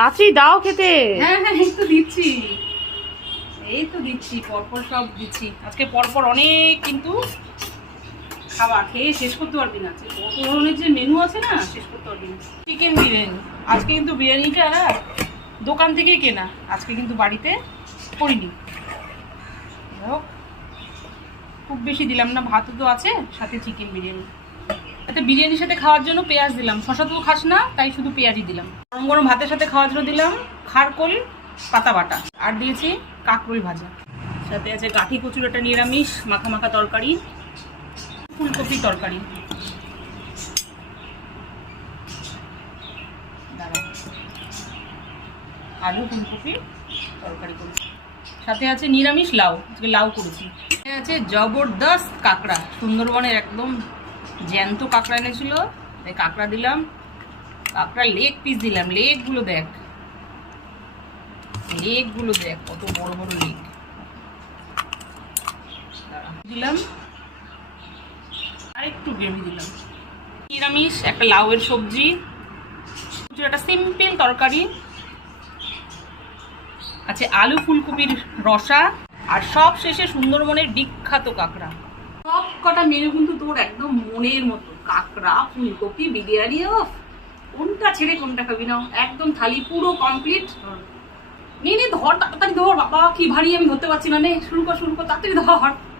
তাড়াতাড়ি দাও খেতে। হ্যাঁ হ্যাঁ এই তো দিচ্ছি পরপর সব দিচ্ছি। আজকে পরপর অনেক কিন্তু খাবার খেয়ে শেষ করতে পারবি না। কত ধরনের যে মেনু আছে না, শেষ করতে পারবি না। চিকেন বিরিয়ানি আজকে কিন্তু বিরিয়ানিটা না দোকান থেকেই কেনা, আজকে কিন্তু বাড়িতে করিনি। খুব বেশি দিলাম না, ভাতও তো আছে সাথে চিকেন বিরিয়ানি। এতে বিরিয়ানির সাথে খাওয়ার জন্য পেঁয়াজ দিলাম, শশা তো খাস না তাই শুধু পেঁয়াজই দিলাম। গরম গরম ভাতের সাথে খাওয়ার জন্য দিলাম খারকোল পাতা বাটা, আর দিয়েছি কাঁকরোল ভাজা, সাথে আছে গাঠি কচুর একটা নিরামিষ মাখা মাখা তরকারি, ফুলকপি তরকারি, আলু ফুলকপি তরকারি করেছি, সাথে আছে নিরামিষ লাউ, আজকে লাউ করেছি। আছে জবরদস্ত কাঁকড়া, সুন্দরবনের একদম জ্যান্ত কাঁকড়া এনেছিল, তাই কাঁকড়া দিলাম। কাঁকড়া লেগ পিস দিলাম, লেগগুলো দেখ কত বড় বড় লেগ দিলাম, আর একটু গ্রেভি দিলাম। নিরামিষ একটা লাউয়ের সবজি, একটা সিম্পল তরকারি আছে, আলু ফুলকপির রসা, আর সব শেষে সুন্দরবনের বিখ্যাত কাঁকড়া। সব কটা মেনু কিন্তু তোর একদম মনের মতো, কাঁকড়া ফুলকপি বিরিয়ানি, কোনটা ছেড়ে কোনটা খাবি না, একদম থালি পুরো কমপ্লিট। নিয়ে ধর তাড়াতাড়ি ধর, বাবা কি ভারী, আমি ধরতে পারছি না, নে শুরু কর তাড়াতাড়ি ধর।